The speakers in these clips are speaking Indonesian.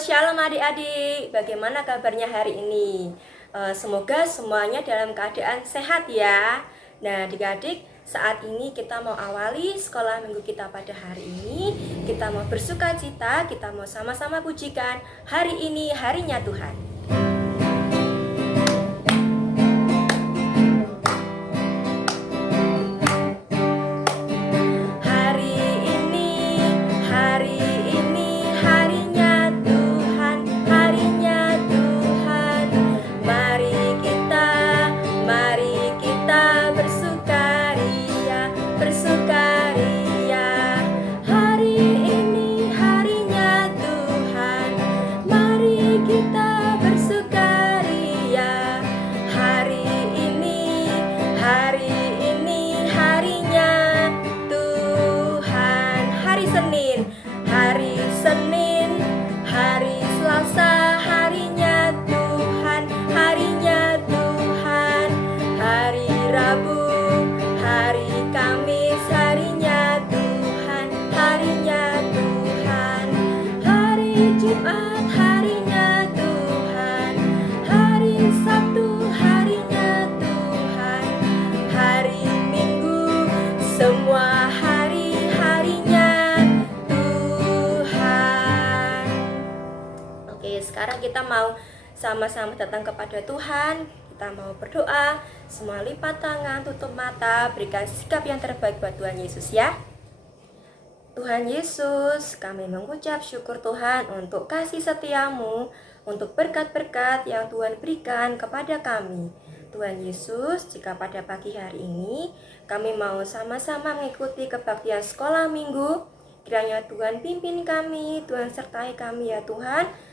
Shalom adik-adik, bagaimana kabarnya hari ini? Semoga semuanya dalam keadaan sehat ya. Nah adik-adik, saat ini kita mau awali sekolah minggu kita pada hari ini. Kita mau bersuka cita, kita mau sama-sama pujikan hari ini harinya Tuhan. Sekarang kita mau sama-sama datang kepada Tuhan. Kita mau berdoa. Semua lipat tangan, tutup mata, berikan sikap yang terbaik buat Tuhan Yesus ya. Tuhan Yesus, kami mengucap syukur Tuhan untuk kasih setiamu, untuk berkat-berkat yang Tuhan berikan kepada kami. Tuhan Yesus, jika pada pagi hari ini kami mau sama-sama mengikuti kebaktian sekolah minggu, kiranya Tuhan pimpin kami, Tuhan sertai kami ya Tuhan.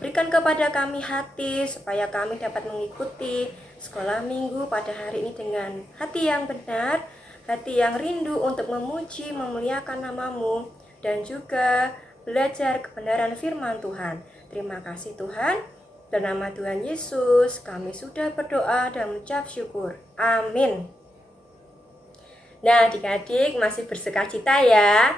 Berikan kepada kami hati supaya kami dapat mengikuti sekolah minggu pada hari ini dengan hati yang benar, hati yang rindu untuk memuji, memuliakan nama-Mu, dan juga belajar kebenaran firman Tuhan. Terima kasih Tuhan. Dalam nama Tuhan Yesus kami sudah berdoa dan mengucap syukur. Amin. Nah adik-adik masih bersukacita ya.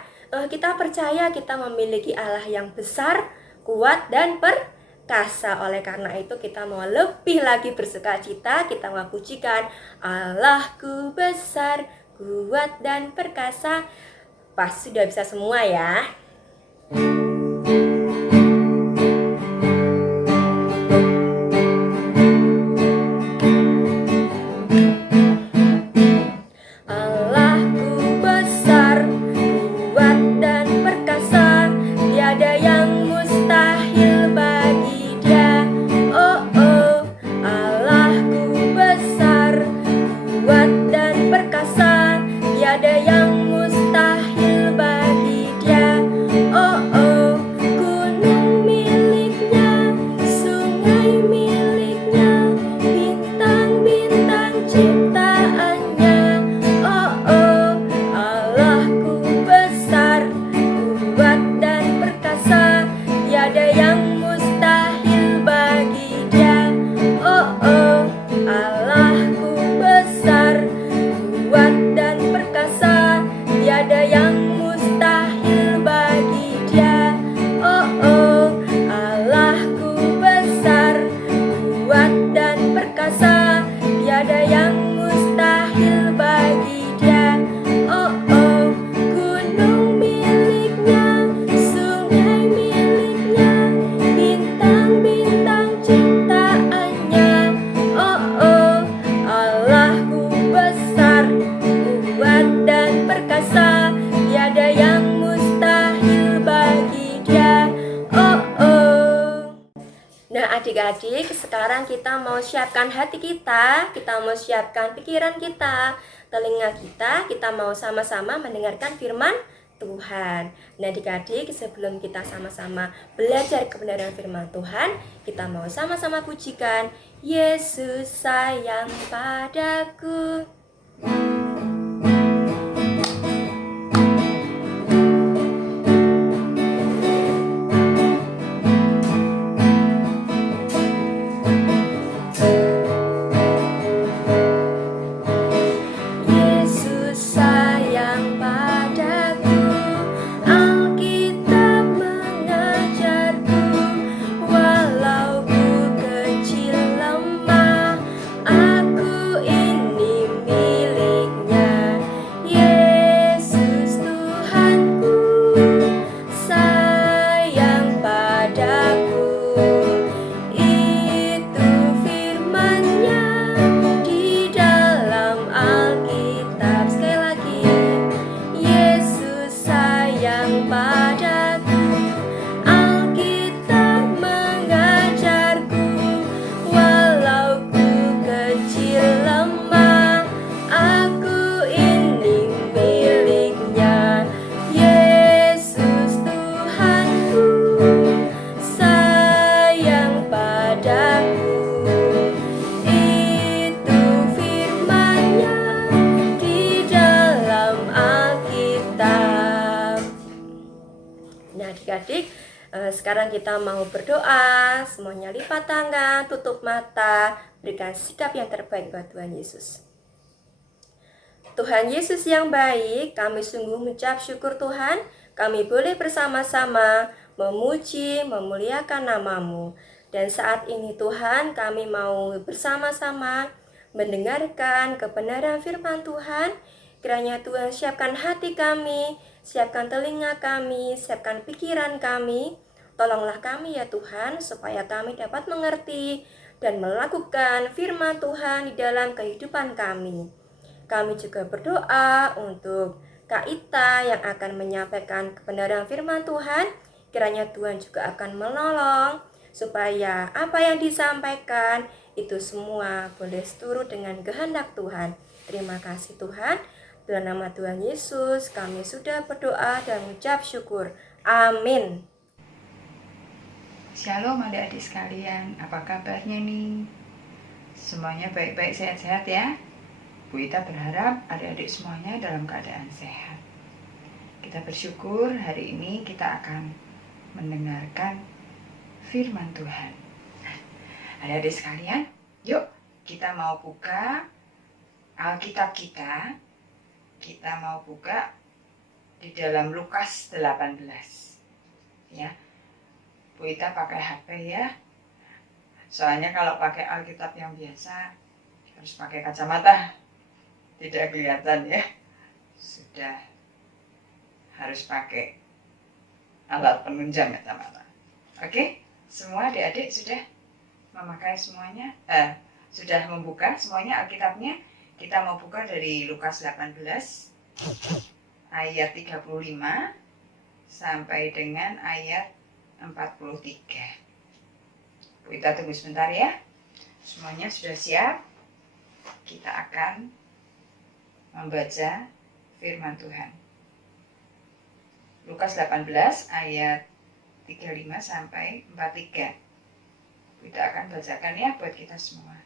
Kita percaya kita memiliki Allah yang besar, kuat dan perkasa. Oleh karena itu kita mau lebih lagi bersukacita. Kita mau pujikan Allahku besar, kuat dan perkasa. Pasti sudah bisa semua ya. Adik-adik, sekarang kita mau siapkan hati kita mau siapkan pikiran kita, telinga kita mau sama-sama mendengarkan firman Tuhan. Nah adik-adik, sebelum kita sama-sama belajar kebenaran firman Tuhan, kita mau sama-sama pujikan Yesus sayang padaku. Nah, adik-adik, sekarang kita mau berdoa, semuanya lipat tangan, tutup mata, berikan sikap yang terbaik buat Tuhan Yesus. Tuhan Yesus yang baik, kami sungguh mengucap syukur Tuhan, kami boleh bersama-sama memuji, memuliakan nama-Mu. Dan saat ini Tuhan, kami mau bersama-sama mendengarkan kebenaran firman Tuhan. Kiranya Tuhan siapkan hati kami, siapkan telinga kami, siapkan pikiran kami. Tolonglah kami ya Tuhan, supaya kami dapat mengerti dan melakukan firman Tuhan di dalam kehidupan kami. Kami juga berdoa untuk Kak Ita yang akan menyampaikan kebenaran firman Tuhan. Kiranya Tuhan juga akan menolong supaya apa yang disampaikan itu semua boleh seturut dengan kehendak Tuhan. Terima kasih Tuhan. Dalam nama Tuhan Yesus kami sudah berdoa dan mengucap syukur. Amin. Shalom adik-adik sekalian, apa kabarnya nih? Semuanya baik-baik, sehat-sehat ya? Bu Ita berharap adik-adik semuanya dalam keadaan sehat. Kita bersyukur hari ini kita akan mendengarkan firman Tuhan. Adik-adik sekalian, yuk kita mau buka Alkitab kita. Kita mau buka di dalam Lukas 18. Ya. Bu Ita pakai HP ya. Soalnya kalau pakai Alkitab yang biasa harus pakai kacamata. Tidak kelihatan ya. Sudah harus pakai alat penunjang kacamata. Oke, semua adik-adik sudah memakai semuanya? Sudah membuka semuanya Alkitabnya? Kita mau buka dari Lukas 18 ayat 35 sampai dengan ayat 43. Bu Ita tunggu sebentar ya. Semuanya sudah siap? Kita akan membaca firman Tuhan. Lukas 18 ayat 35 sampai 43. Kita akan bacakan ya buat kita semua.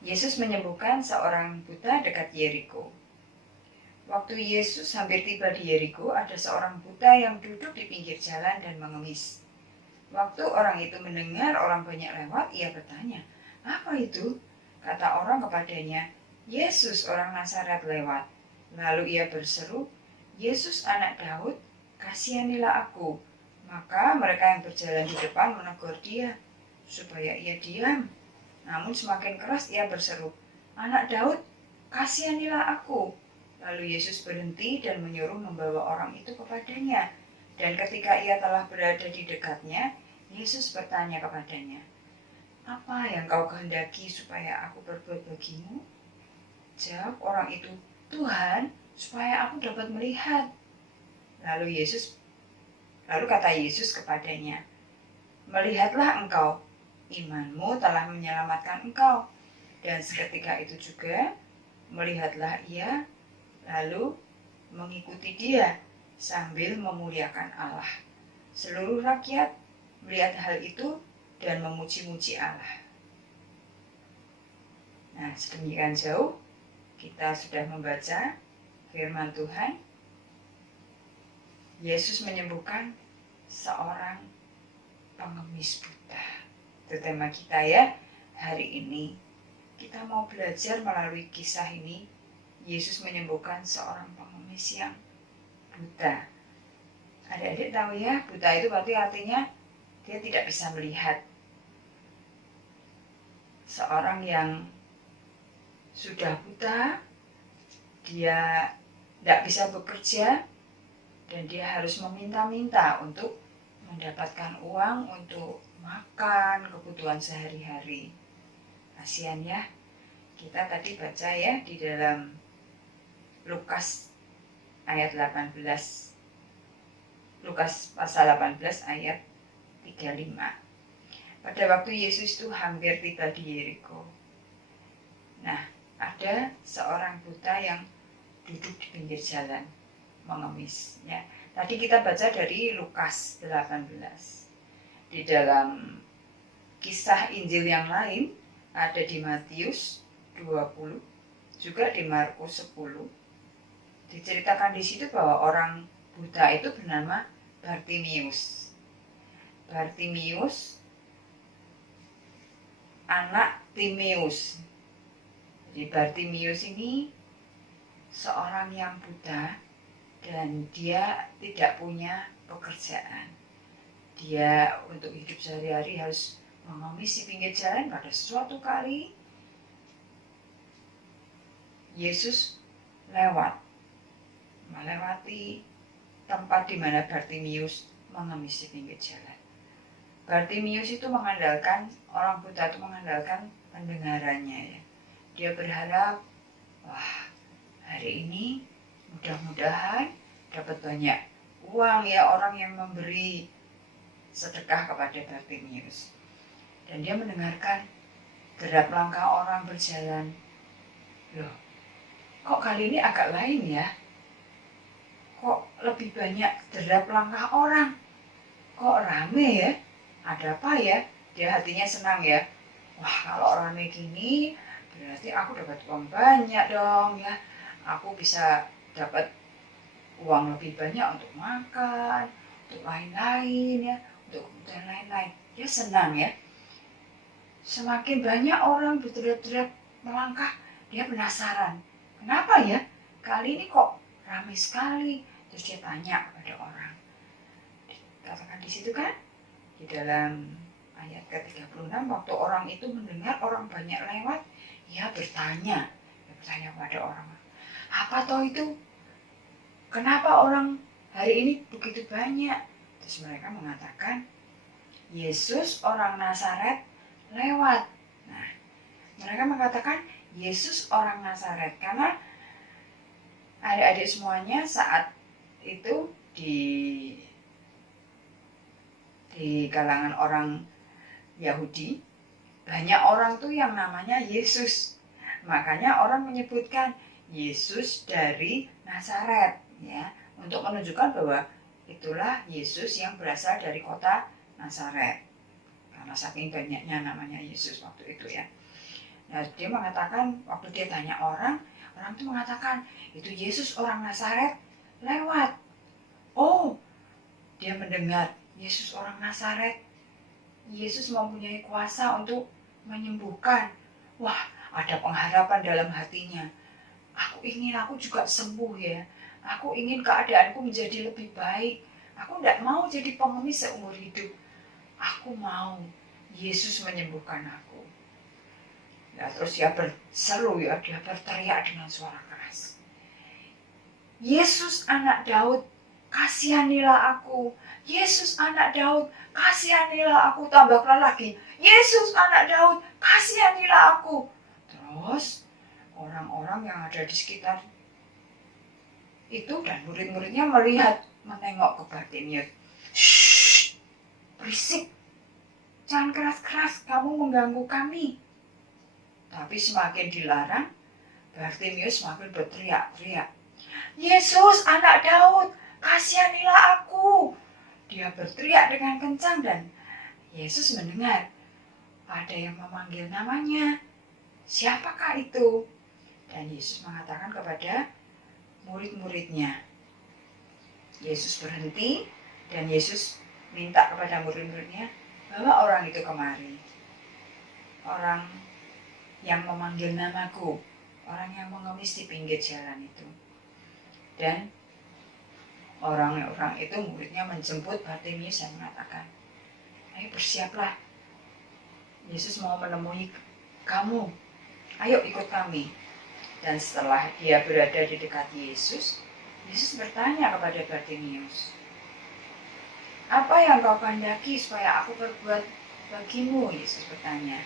Yesus menyembuhkan seorang buta dekat Yeriko. Waktu Yesus hampir tiba di Yeriko, ada seorang buta yang duduk di pinggir jalan dan mengemis. Waktu orang itu mendengar orang banyak lewat, ia bertanya, "Apa itu?" Kata orang kepadanya, "Yesus orang Nazaret lewat." Lalu ia berseru, "Yesus anak Daud, kasihanilah aku." Maka mereka yang berjalan di depan menegur dia, supaya ia diam. Namun semakin keras ia berseru, "Anak Daud, kasihanilah aku." Lalu Yesus berhenti dan menyuruh membawa orang itu kepadanya. Dan ketika ia telah berada di dekatnya, Yesus bertanya kepadanya, "Apa yang kau kehendaki supaya aku berbuat bagimu?" Jawab orang itu, "Tuhan, supaya aku dapat melihat." Lalu kata Yesus kepadanya, "Melihatlah engkau, imanmu telah menyelamatkan engkau." Dan seketika itu juga, melihatlah ia, lalu mengikuti dia sambil memuliakan Allah. Seluruh rakyat melihat hal itu dan memuji-muji Allah. Nah, sedemikian jauh kita sudah membaca firman Tuhan. Yesus menyembuhkan seorang pengemis buta. Itu tema kita ya hari ini. Kita mau belajar melalui kisah ini. Yesus menyembuhkan seorang pengemis yang buta. Adik-adik tahu ya, buta itu berarti artinya dia tidak bisa melihat. Seorang yang sudah buta, dia tidak bisa bekerja, dan dia harus meminta-minta untuk mendapatkan uang untuk makan kebutuhan sehari-hari. Kasihan ya, kita tadi baca ya di dalam Lukas ayat 18. Lukas pasal 18 ayat 35. Pada waktu Yesus itu hampir tiba di Yeriko. Nah, ada seorang buta yang duduk di pinggir jalan mengemis ya. Tadi kita baca dari Lukas 18. Di dalam kisah Injil yang lain ada di Matius 20, juga di Markus 10. Diceritakan di situ bahwa orang buta itu bernama Bartimius. Bartimius anak Timeus. Jadi Bartimius ini seorang yang buta dan dia tidak punya pekerjaan. Dia untuk hidup sehari-hari harus mengemis di pinggir jalan. Pada suatu kali Yesus melewati tempat di mana Bartimius mengemis di pinggir jalan. Bartimius itu orang buta itu mengandalkan pendengarannya ya. Dia berharap, wah hari ini mudah-mudahan dapat banyak uang ya orang yang memberi sedekah kepada Bartimius. Dan dia mendengarkan derap langkah orang berjalan. Loh, kok kali ini agak lain ya? Kok lebih banyak derap langkah orang? Kok rame ya? Ada apa ya? Dia hatinya senang ya. Wah, kalau rame gini berarti aku dapat uang banyak dong ya. Aku bisa dapat uang lebih banyak untuk makan, untuk lain-lain ya, untuk kebutuhan lain-lain. Dia senang ya. Semakin banyak orang berteriak-teriak melangkah, dia penasaran. Kenapa ya? Kali ini kok ramai sekali. Terus dia tanya kepada orang. Katakan di situ kan, di dalam ayat ke-36, waktu orang itu mendengar orang banyak lewat, dia bertanya kepada orang, apa toh itu? Kenapa orang hari ini begitu banyak? Terus mereka mengatakan, Yesus orang Nazaret lewat. Nah, mereka mengatakan Yesus orang Nazaret karena adik-adik semuanya saat itu di kalangan orang Yahudi banyak orang tuh yang namanya Yesus. Makanya orang menyebutkan Yesus dari Nazaret ya, untuk menunjukkan bahwa itulah Yesus yang berasal dari kota Nazaret. Karena saking banyaknya namanya Yesus waktu itu ya. Nah, dia mengatakan waktu dia tanya orang itu mengatakan itu Yesus orang Nazaret lewat. Oh, dia mendengar Yesus orang Nazaret. Yesus mempunyai kuasa untuk menyembuhkan. Wah, ada pengharapan dalam hatinya. Aku juga sembuh ya. Aku ingin keadaanku menjadi lebih baik. Aku tidak mau jadi pengemis seumur hidup. Aku mau Yesus menyembuhkan aku. Ya, terus dia berseru ya, dia berteriak dengan suara keras. Yesus anak Daud, kasihanilah aku. Yesus anak Daud, kasihanilah aku. Tambahkan lagi, Yesus anak Daud, kasihanilah aku. Terus orang-orang yang ada di sekitar itu dan murid-muridnya menengok ke Bartimius. Shh, berisik, jangan keras-keras, kamu mengganggu kami. Tapi semakin dilarang, Bartimius semakin berteriak-teriak. Yesus anak Daud, kasihanilah aku. Dia berteriak dengan kencang dan Yesus mendengar. Ada yang memanggil namanya. Siapakah itu? Dan Yesus mengatakan kepada murid-muridnya. Yesus berhenti dan Yesus minta kepada murid-muridnya, bawa orang itu kemari. Orang yang memanggil namaku, orang yang mengemis di pinggir jalan itu. Dan orang-orang itu muridnya menjemput Bartimius dan mengatakan, ayo bersiaplah, Yesus mau menemui kamu, ayo ikut kami. Dan setelah dia berada di dekat Yesus, Yesus bertanya kepada Bartimius, apa yang kau kehendaki supaya aku berbuat bagimu? Yesus bertanya.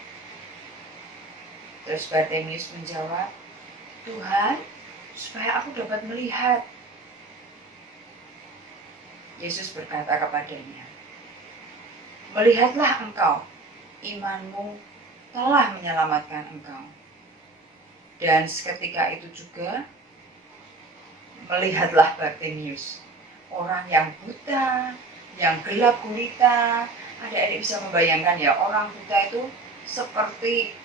Terus Bartimius menjawab, Tuhan, supaya aku dapat melihat. Yesus berkata kepadanya, melihatlah engkau, imanmu telah menyelamatkan engkau. Dan seketika itu juga, melihatlah Bartimius, orang yang buta, yang gelap gulita. Adik-adik bisa membayangkan ya, orang buta itu seperti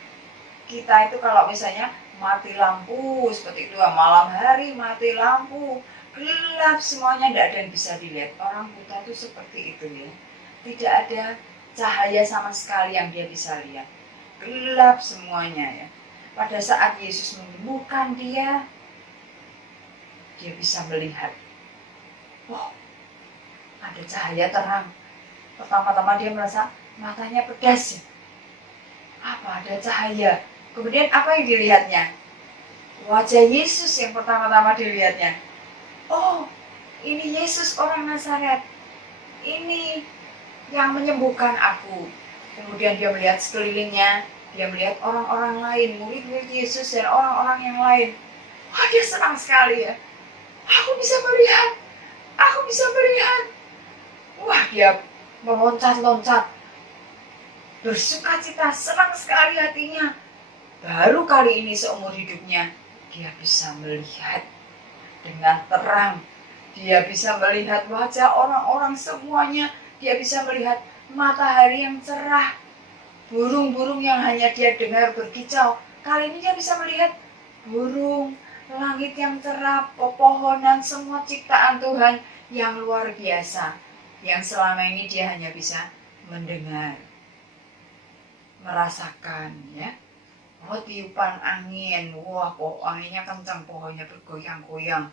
kita itu kalau misalnya mati lampu, seperti itu malam hari mati lampu, gelap gelap semuanya, tidak ada yang bisa dilihat. Orang buta itu seperti itu ya, tidak ada cahaya sama sekali yang dia bisa lihat, gelap semuanya ya. Pada saat Yesus menyembuhkan dia bisa melihat, oh ada cahaya terang. Pertama-tama dia merasa matanya pedas ya. Apa ada cahaya? Kemudian apa yang dilihatnya? Wajah Yesus yang pertama-tama dilihatnya. Oh, ini Yesus orang Nazaret. Ini yang menyembuhkan aku. Kemudian dia melihat sekelilingnya, dia melihat orang-orang lain, murid-murid Yesus dan orang-orang yang lain. Wah, dia senang sekali ya. Aku bisa melihat. Aku bisa melihat. Wah, dia meloncat-loncat. Bersukacita, senang sekali hatinya. Baru kali ini seumur hidupnya dia bisa melihat dengan terang. Dia bisa melihat wajah orang-orang semuanya. Dia bisa melihat matahari yang cerah, burung-burung yang hanya dia dengar berkicau. Kali ini dia bisa melihat burung, langit yang cerah, pepohonan, semua ciptaan Tuhan yang luar biasa. Yang selama ini dia hanya bisa mendengar, merasakan ya. Oh, tiupan angin, wah kok anginnya kencang, pohonnya bergoyang-goyang.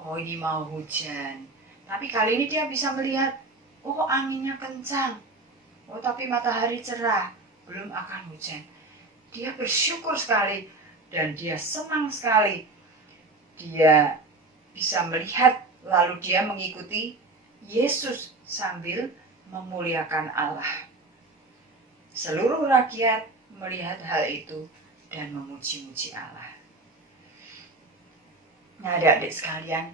Oh, ini mau hujan. Tapi kali ini dia bisa melihat, oh anginnya kencang. Oh, tapi matahari cerah, belum akan hujan. Dia bersyukur sekali dan dia senang sekali. Dia bisa melihat, lalu dia mengikuti Yesus sambil memuliakan Allah. Seluruh rakyat melihat hal itu dan memuji-muji Allah. Nah, adik-adik sekalian,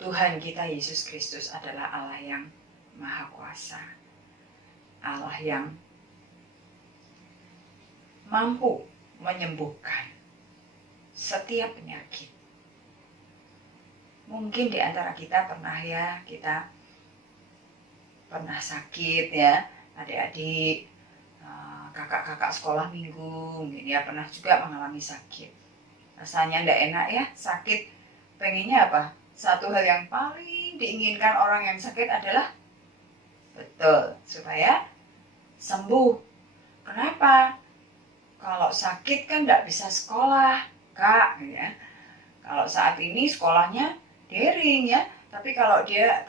Tuhan kita Yesus Kristus adalah Allah yang Maha Kuasa. Allah yang mampu menyembuhkan setiap penyakit. Mungkin di antara kita kita pernah sakit ya, adik-adik, kakak-kakak sekolah minggu, mungkin ya pernah juga mengalami sakit. Rasanya tidak enak ya, sakit. Pengennya apa? Satu hal yang paling diinginkan orang yang sakit adalah supaya sembuh. Kenapa? Kalau sakit kan tidak bisa sekolah, Kak, ya. Kalau saat ini sekolahnya daring ya, tapi kalau kita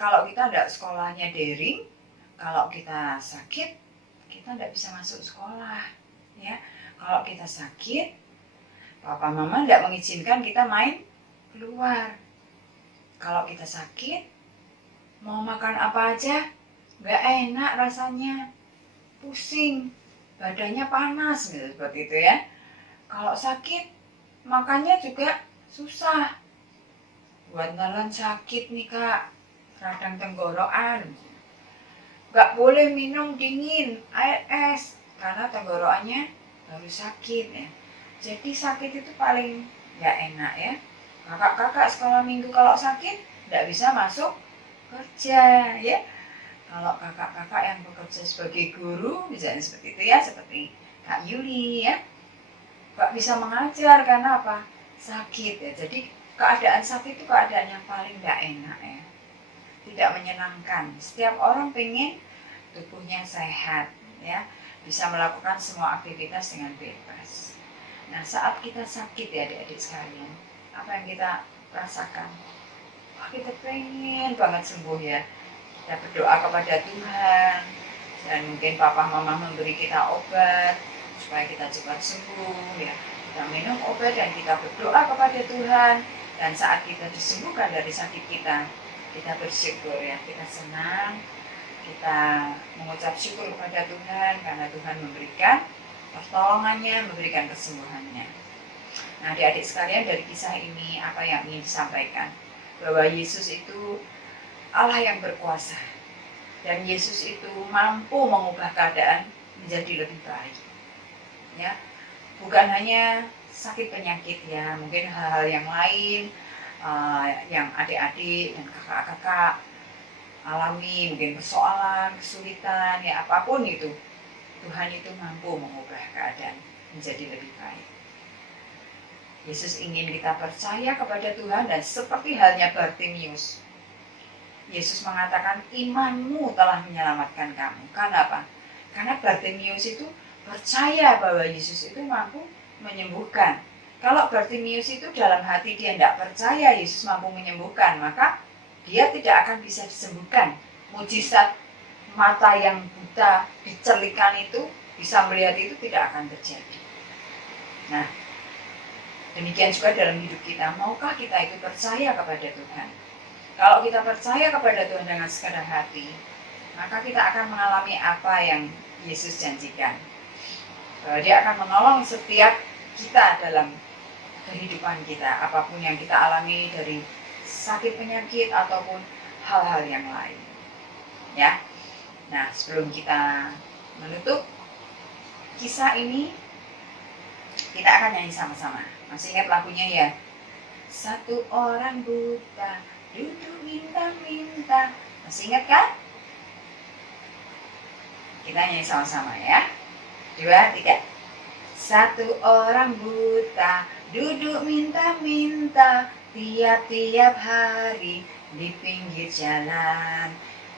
tidak sekolahnya daring, kalau kita sakit, kita tidak bisa masuk sekolah, ya. Kalau kita sakit, papa mama tidak mengizinkan kita main keluar. Kalau kita sakit, mau makan apa aja, nggak enak rasanya, pusing, badannya panas, gitu, seperti itu ya. Kalau sakit, makannya juga susah. Buat nalan sakit nih Kak, radang tenggorokan, nggak boleh minum dingin, air es, karena tenggorokannya baru sakit ya. Jadi sakit itu paling nggak enak ya. Kakak-kakak sekolah minggu kalau sakit nggak bisa masuk kerja ya. Kalau kakak-kakak yang bekerja sebagai guru, misalnya seperti itu ya, seperti Kak Yuli ya, nggak bisa mengajar karena apa? Sakit ya. Jadi keadaan sakit itu keadaan yang paling nggak enak ya, tidak menyenangkan. Setiap orang pengen tubuhnya sehat ya, bisa melakukan semua aktivitas dengan bebas. Nah, saat kita sakit ya adik-adik sekalian, apa yang kita rasakan? Wah, kita pengen banget sembuh ya. Kita berdoa kepada Tuhan, dan mungkin papa mama memberi kita obat supaya kita cepat sembuh ya. Kita minum obat dan kita berdoa kepada Tuhan, dan saat kita disembuhkan dari sakit kita bersyukur ya, kita senang, kita mengucap syukur kepada Tuhan karena Tuhan memberikan pertolongannya, memberikan kesembuhannya. Nah, adik-adik sekalian, dari kisah ini apa yang ingin disampaikan? Bahwa Yesus itu Allah yang berkuasa, dan Yesus itu mampu mengubah keadaan menjadi lebih baik. Ya, bukan hanya sakit penyakit ya, mungkin hal-hal yang lain yang adik-adik dan kakak-kakak alami, mungkin persoalan, kesulitan, ya apapun itu, Tuhan itu mampu mengubah keadaan menjadi lebih baik. Yesus ingin kita percaya kepada Tuhan dan seperti halnya Bartimius, Yesus mengatakan imanmu telah menyelamatkan kamu. Karena apa? Karena Bartimius itu percaya bahwa Yesus itu mampu menyembuhkan. Kalau Bartimius itu dalam hati dia tidak percaya Yesus mampu menyembuhkan, maka dia tidak akan bisa disembuhkan. Mujizat mata yang buta dicelikan itu, bisa melihat itu tidak akan terjadi. Nah, demikian juga dalam hidup kita. Maukah kita itu percaya kepada Tuhan? Kalau kita percaya kepada Tuhan dengan segenap hati, maka kita akan mengalami apa yang Yesus janjikan. Dia akan menolong setiap kita dalam kehidupan kita, apapun yang kita alami dari sakit penyakit ataupun hal-hal yang lain. Ya. Nah, sebelum kita menutup kisah ini, kita akan nyanyi sama-sama. Masih ingat lagunya ya? Satu orang buta duduk minta-minta. Masih ingat kan? Kita nyanyi sama-sama ya. 2, 3. Satu orang buta duduk minta-minta tiap-tiap hari di pinggir jalan.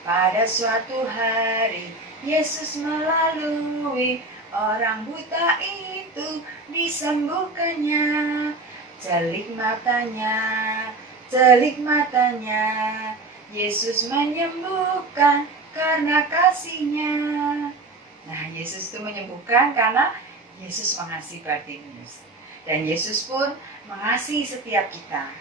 Pada suatu hari Yesus melalui, orang buta itu disembuhkannya. Celik matanya, Yesus menyembuhkan karena kasih-Nya. Nah, Yesus itu menyembuhkan karena Yesus mengasihi Bartimius. Dan Yesus pun mengasihi setiap kita.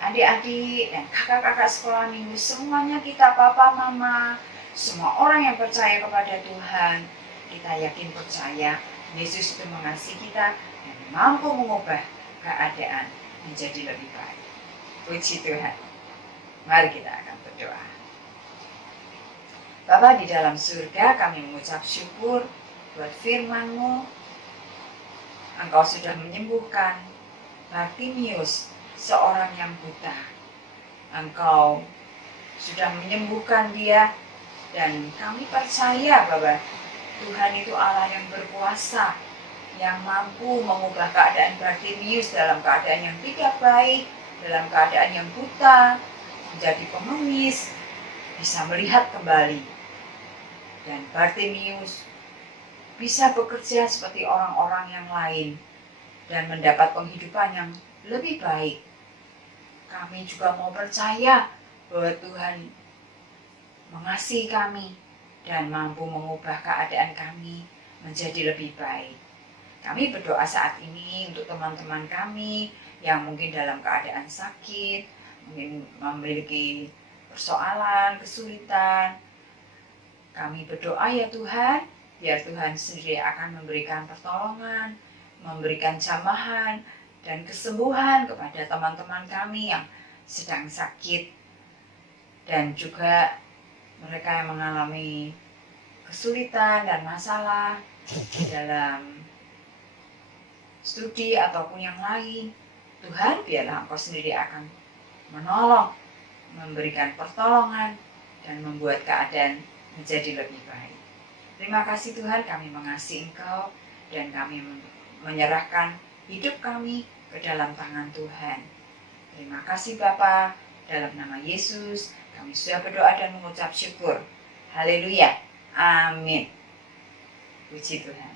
Adik-adik dan kakak-kakak sekolah minggu, semuanya kita, papa, mama, semua orang yang percaya kepada Tuhan, kita yakin percaya Yesus itu mengasihi kita dan mampu mengubah keadaan menjadi lebih baik. Puji Tuhan. Mari kita akan berdoa. Bapa di dalam surga, kami mengucap syukur buat firman-Mu. Engkau sudah menyembuhkan Bartimius, seorang yang buta. Engkau sudah menyembuhkan dia, dan kami percaya bahwa Tuhan itu Allah yang berkuasa, yang mampu mengubah keadaan Bartimius dalam keadaan yang tidak baik, dalam keadaan yang buta, menjadi pengemis, bisa melihat kembali. Dan Bartimius bisa bekerja seperti orang-orang yang lain dan mendapat penghidupan yang lebih baik. Kami juga mau percaya bahwa Tuhan mengasihi kami dan mampu mengubah keadaan kami menjadi lebih baik. Kami berdoa saat ini untuk teman-teman kami yang mungkin dalam keadaan sakit, mungkin memiliki persoalan, kesulitan. Kami berdoa ya Tuhan, biar Tuhan sendiri akan memberikan pertolongan, memberikan jamahan dan kesembuhan kepada teman-teman kami yang sedang sakit, dan juga mereka yang mengalami kesulitan dan masalah dalam studi ataupun yang lain. Tuhan, biarlah Engkau sendiri akan menolong, memberikan pertolongan dan membuat keadaan menjadi lebih baik. Terima kasih Tuhan, kami mengasihi Engkau dan kami menyerahkan hidup kami ke dalam tangan Tuhan. Terima kasih Bapa, dalam nama Yesus kami sudah berdoa dan mengucap syukur. Haleluya. Amin. Puji Tuhan.